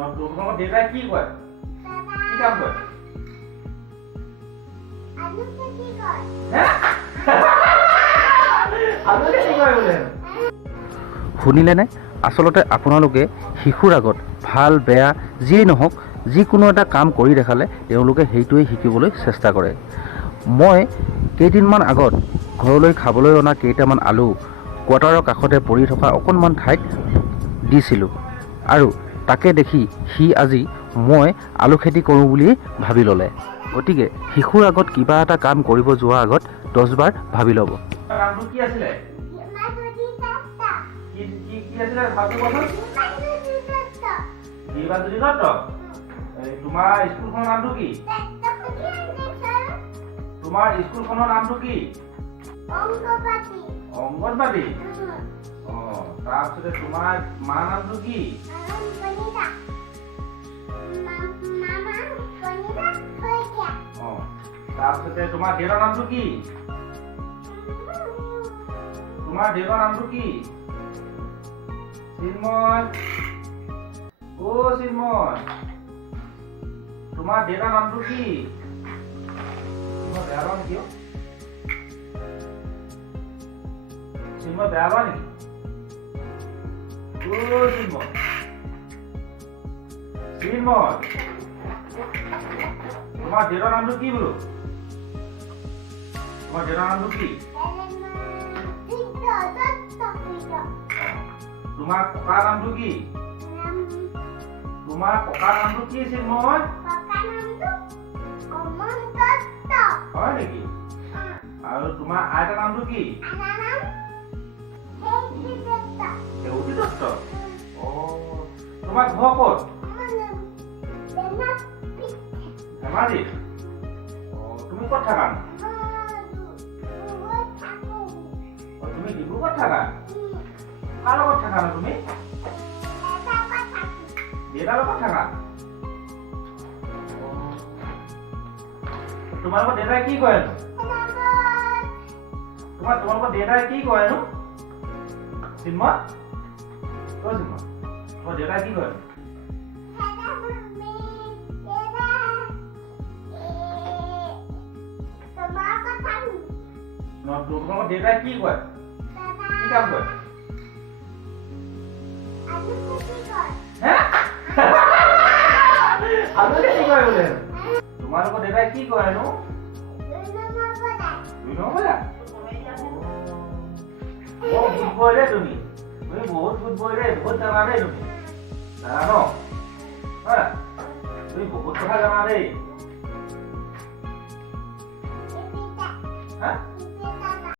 তোমালোকৰ দেউতাই কি কৰে? কি কাম কৰে? আলু খেতি কৰে। আলু খেতি কৰে বোলে। শুনিলেনে? আচলতে আপোনালোকে শিশুৰ আগত ভাল বেয়া যিয়েই নহওক যিকোনো এটা কাম কৰি দেখালে তেওঁলোকে সেইটোৱেই শিকিবলৈ চেষ্টা কৰে। মই কেইদিনমান আগত ঘৰলৈ খাবলৈ অনা কেইটামান আলু কোৱাৰ্টাৰৰ কাষতে পৰি থকা অকণমান ঠাইত দিছিলোঁ আৰু তাকে দেখি সি আজি মই আলু খেতি কৰোঁ বুলিয়েই ভাবি ল'লে। গতিকে শিশুৰ আগত কিবা এটা কাম কৰিব যোৱাৰ আগত 10 বাৰ ভাবি ল'ব। নামটো কি আছিলে? কি আছিলে ভাবি কোৱাচোন? বিভাজ্যোতি দত্ত। তোমাৰ স্কুলখনৰ নামটো কি? তোমাৰ স্কুলখনৰ নামটো কি? অংগনবাদী। তাৰপিছতে তোমাৰ মাৰ নামটো কি? তাৰপিছতে তোমাৰ দেউতাৰ নামটো কি? তোমাৰ দেউতাৰ নামটো কি? চিন্ময়। অ' চিন্ময়, তোমাৰ দেউতাৰ নামটো কি? বেয়া পাওঁ নেকি? চিন্ময় বেয়া পাওঁ নেকি? অ' চিন্ময়, চিন্ময়, তোমাৰ দেউতাৰ নামটো কি বোলো? তোমাৰ দেউতাৰ নামটো কি? তোমাৰ ককাৰ নামটো কি? তোমাৰ ককাৰ নামটো কি চিন্ময়? হয় নেকি? আৰু তোমাৰ আইতাৰ নামটো কি? সেউজী দত্ত। তোমাৰ ঘৰ ক'ত? ধেমাজিত। তুমি ক'ত থাকা? তুমি ডিব্ৰুগড়ত থাকা? কাৰ লগত থাকা ন তুমি? দেউতাৰ লগত থাকা? তোমালোকৰ দেউতাই কি কৰেনো? তোমালোকৰ দেউতাই কি কৰেনো? চিন্ময়, অ' চিন্ময়, তোমাৰ দেউতাই কি কৰে? তোমালোকৰ দেউতাই কি কৰে? কি কাম কৰে? আলু খেতি কৰে বোলে। তোমালোকৰ দেউতাই কি কৰেনো? 2 নম্বৰ দা। বহুত গুড বয় দেই তুমি। তুমি বহুত গুড বয় দেই, বহুত জানা দেই তুমি। জানা ন? তুমি বহুত কথা জানা দেই।